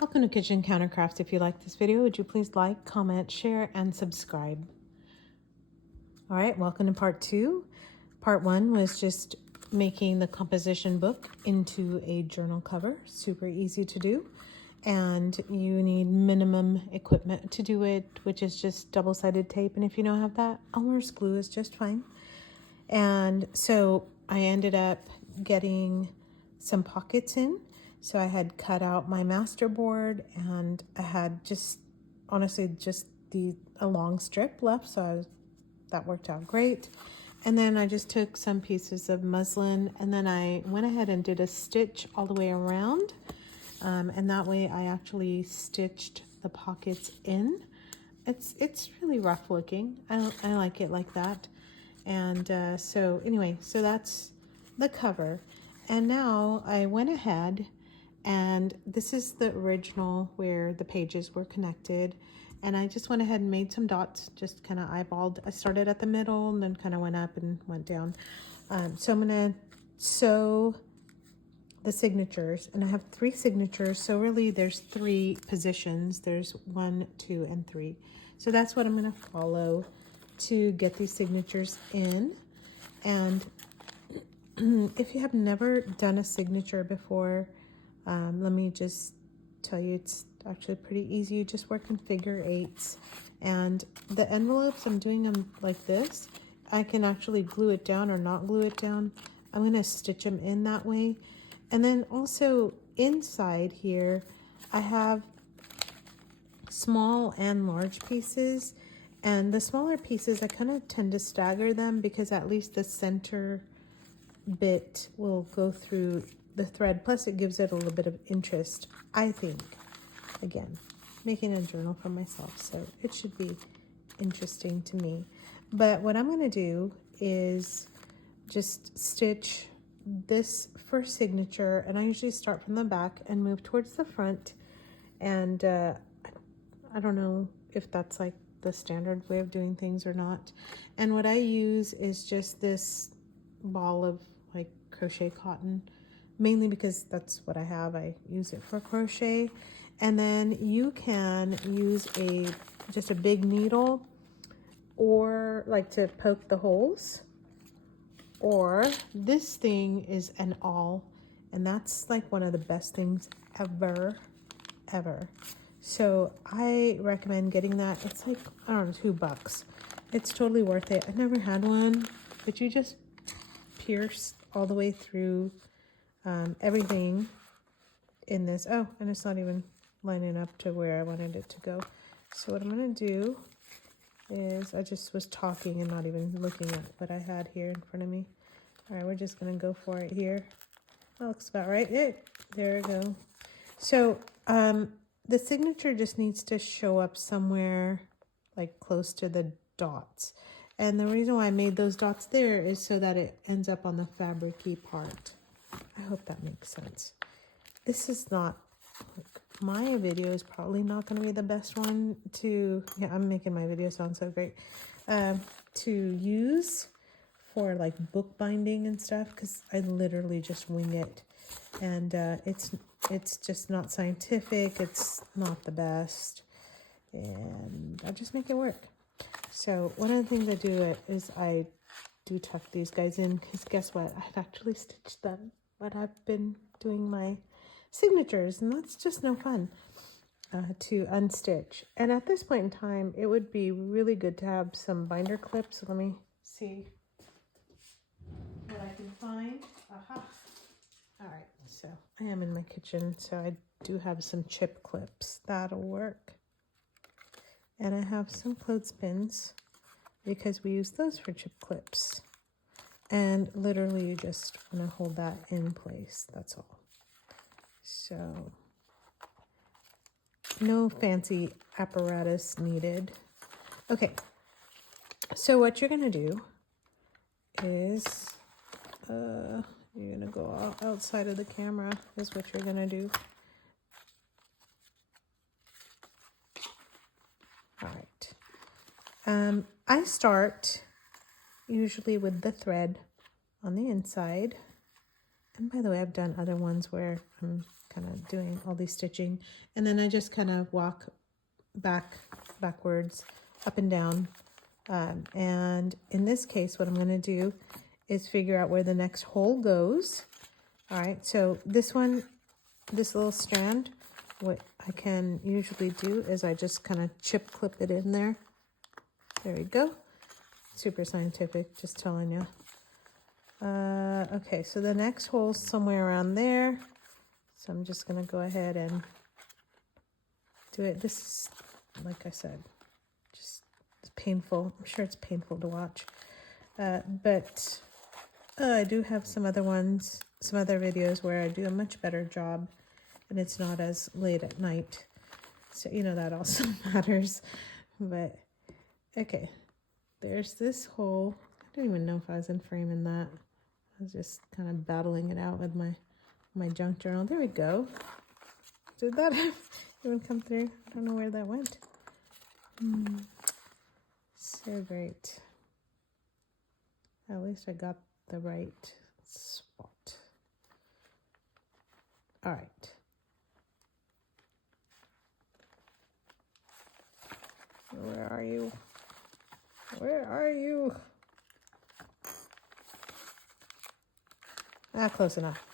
Welcome to Kitchen Countercrafts. If you like this video, would you please like, comment, share, and subscribe? All right, welcome to part 2. Part 1 was just making the composition book into a journal cover. Super easy to do. And you need minimum equipment to do it, which is just double-sided tape. And if you don't have that, Elmer's glue is just fine. And so I ended up getting some pockets in. So I had cut out my master board and I had just, honestly, just a long strip left. So that worked out great. And then I just took some pieces of muslin and then I went ahead and did a stitch all the way around. And that way I actually stitched the pockets in. It's really rough looking. I like it like that. And so anyway, so that's the cover. And now I went ahead and this is the original where the pages were connected. And I just went ahead and made some dots, just kind of eyeballed. I started at the middle and then kind of went up and went down. So I'm going to sew the signatures, and I have 3 signatures. So really there's 3 positions. There's 1, 2, and 3. So that's what I'm going to follow to get these signatures in. And if you have never done a signature before, let me just tell you, it's actually pretty easy. You just work in figure 8s. And the envelopes, I'm doing them like this. I can actually glue it down or not glue it down. I'm going to stitch them in that way. And then also inside here, I have small and large pieces. And the smaller pieces, I kind of tend to stagger them because at least the center bit will go through the thread. Plus it gives it a little bit of interest, I think. Again, making a journal for myself, so it should be interesting to me. But what I'm going to do is just stitch this first signature, and I usually start from the back and move towards the front. And I don't know if that's like the standard way of doing things or not. And what I use is just this ball of like crochet cotton, mainly because that's what I have. I use it for crochet. And then you can use just a big needle, or like to poke the holes, or this thing is an awl, and that's like one of the best things ever. So I recommend getting that. It's like, I don't know, $2. It's totally worth it. I've never had one, but you just pierce all the way through everything in this. Oh, and it's not even lining up to where I wanted it to go. So what I'm going to do is, I just was talking and not even looking at what I had here in front of me. All right, we're just going to go for it here. That looks about right. There we go. So the signature just needs to show up somewhere like close to the dots. And the reason why I made those dots there is so that it ends up on the fabric-y part. I hope that makes sense. This is not, my video is probably not going to be the best one to, yeah, I'm making my video sound so great, to use for like bookbinding and stuff, because I literally just wing it. And it's just not scientific. It's not the best. And I just make it work. So one of the things I do is I do tuck these guys in, because guess what? I've actually stitched them, but I've been doing my signatures, and that's just no fun to unstitch. And at this point in time, it would be really good to have some binder clips. So let me see what I can find. Aha. All right, so I am in my kitchen, so I do have some chip clips. That'll work. And I have some clothespins because we use those for chip clips. And literally you just want to hold that in place, that's all. So no fancy apparatus needed. Okay, so what you're going to do is, you're going to go outside of the camera is what you're going to do. All right. I start usually with the thread on the inside. And by the way, I've done other ones where I'm kind of doing all these stitching. And then I just kind of walk backwards, up and down. And in this case, what I'm going to do is figure out where the next hole goes. All right, so this one, this little strand, what I can usually do is I just kind of chip clip it in there. There we go. Super scientific, just telling you. Okay, so the next hole's somewhere around there. So I'm just going to go ahead and do it. This is, like I said, just it's painful. I'm sure it's painful to watch. But I do have some other ones, some other videos where I do a much better job and it's not as late at night. So, you know, that also matters. But, okay, there's this hole. I don't even know if I was in frame in that. I was just kind of battling it out with my junk journal. There we go. Did that even come through? I don't know where that went. So great. At least I got the right spot. All right. Where are you? Where are you? Ah, close enough.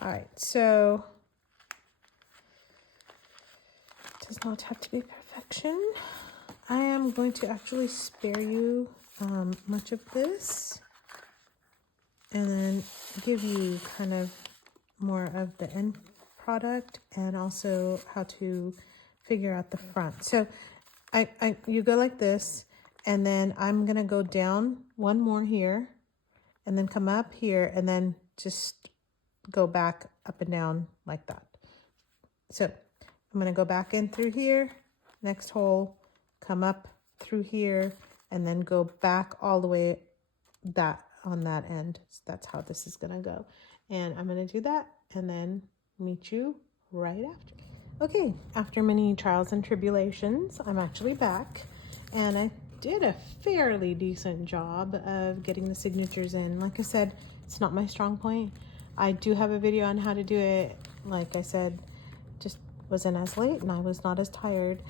All right, so it does not have to be perfection. I am going to actually spare you much of this and then give you kind of more of the end product and also how to figure out the front. So you go like this, and then I'm gonna go down one more here and then come up here and then just go back up and down like that. So I'm gonna go back in through here, next hole, come up through here, and then go back all the way on that end. So that's how this is gonna go. And I'm gonna do that and then meet you right after. Okay, after many trials and tribulations, I'm actually back, and I did a fairly decent job of getting the signatures in. Like I said, it's not my strong point. I do have a video on how to do it. Like I said, just wasn't as late and I was not as tired.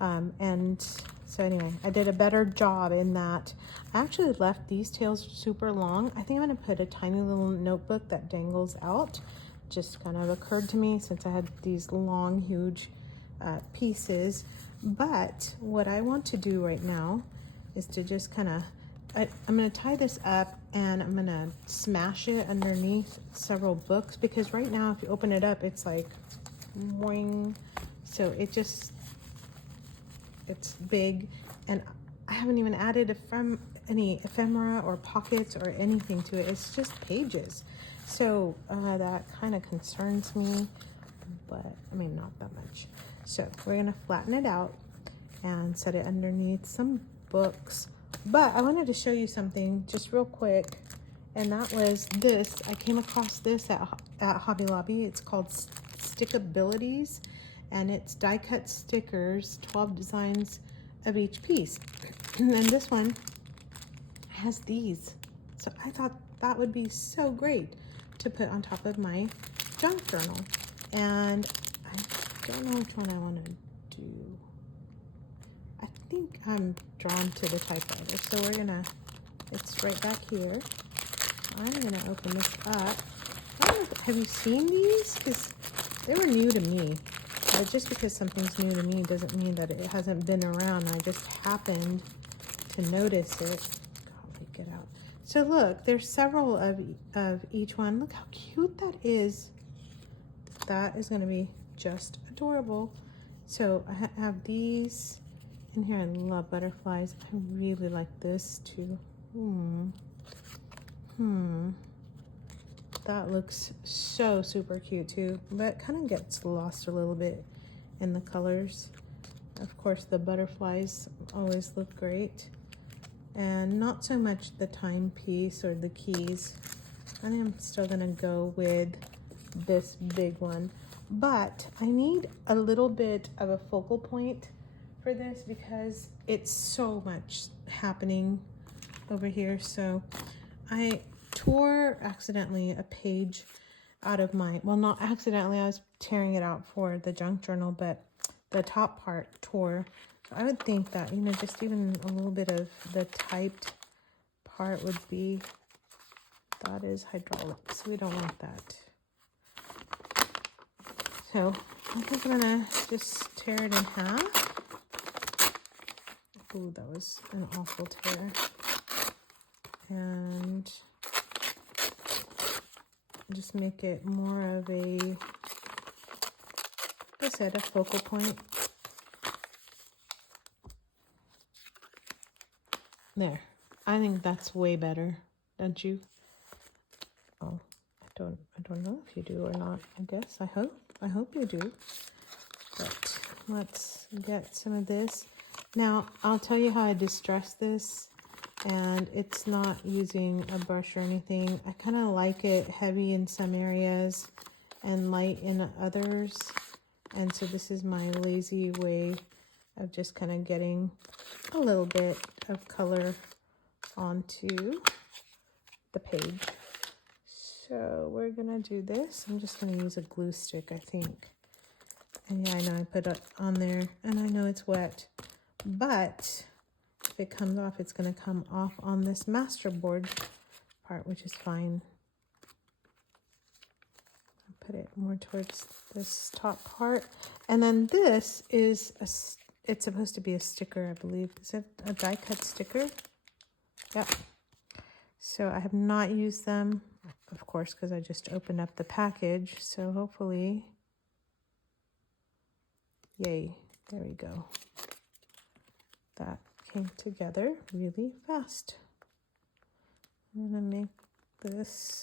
And so anyway, I did a better job in that. I actually left these tails super long. I think I'm gonna put a tiny little notebook that dangles out. Just kind of occurred to me since I had these long, huge pieces. But what I want to do right now is to just kind of, I'm going to tie this up and I'm going to smash it underneath several books, because right now if you open it up, it's like boing. So it's big, and I haven't even added any ephemera or pockets or anything to it. It's just pages. So that kind of concerns me, but I mean, not that much. So we're gonna flatten it out and set it underneath some books. But I wanted to show you something just real quick, and that was this. I came across this at Hobby Lobby. It's called Stick-a-bilities, and it's die cut stickers, 12 designs of each piece. And then this one has these. So I thought that would be so great to put on top of my junk journal. And I don't know which one I want to do. I think I'm drawn to the typewriter. So we're gonna, it's right back here. I'm gonna open this up. I don't know, have you seen these? Because they were new to me. But just because something's new to me doesn't mean that it hasn't been around. I just happened to notice it. Golly, get out. So look, there's several of each one. Look how cute that is. That is gonna be just adorable. So I have these in here. I love butterflies. I really like this too. That looks so super cute too, but kind of gets lost a little bit in the colors. Of course, the butterflies always look great. And not so much the timepiece or the keys. I think I'm still gonna go with this big one, but I need a little bit of a focal point for this because it's so much happening over here. So I tore accidentally a page out of my, well, not accidentally, I was tearing it out for the junk journal, but the top part tore. So I would think that, you know, just even a little bit of the typed part would be, that is hydraulics. We don't want that. So I think I'm gonna just tear it in half. Ooh, that was an awful tear. And just make it more of a, like I said, a focal point. There. I think that's way better, don't you? Oh, I don't know if you do or not. I guess I hope you do. But let's get some of this. Now, I'll tell you how I distress this, and it's not using a brush or anything. I kind of like it heavy in some areas and light in others. And so this is my lazy way of just kind of getting a little bit of color onto the page. So we're gonna do this. I'm just gonna use a glue stick, I think. And yeah, I know I put it on there and I know it's wet, but if it comes off, it's gonna come off on this masterboard part, which is fine. I'll put it more towards this top part. And then this is it's supposed to be a sticker, I believe. Is it a die cut sticker? Yep. So I have not used them, of course, because I just opened up the package. So hopefully, yay, there we go. That came together really fast. I'm gonna make this,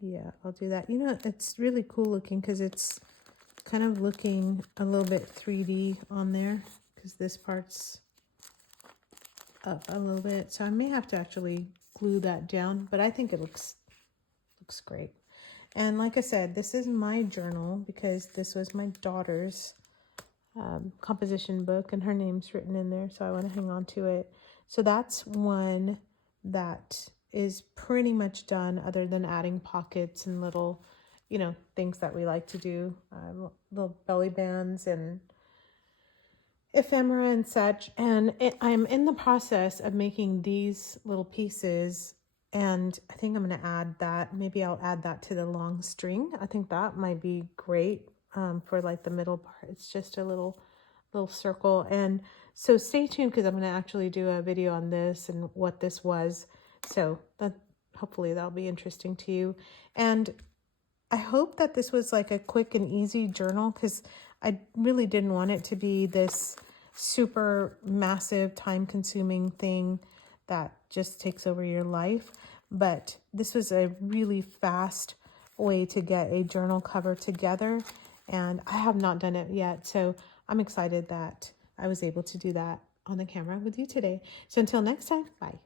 yeah, I'll do that. You know, it's really cool looking because it's kind of looking a little bit 3D on there because this part's up a little bit. So I may have to actually glue that down, but I think it looks great. And like I said, this is my journal because this was my daughter's composition book and her name's written in there. So I want to hang on to it. So that's one that is pretty much done other than adding pockets and little, you know, things that we like to do, little belly bands and ephemera and such. And I'm in the process of making these little pieces, and I think I'm going to add that. Maybe I'll add that to the long string. I think that might be great for like the middle part. It's just a little circle. And so stay tuned because I'm going to actually do a video on this and what this was. So that hopefully that'll be interesting to you. And I hope that this was like a quick and easy journal because I really didn't want it to be this super massive time-consuming thing that just takes over your life. But this was a really fast way to get a journal cover together, and I have not done it yet. So I'm excited that I was able to do that on the camera with you today. So until next time, bye.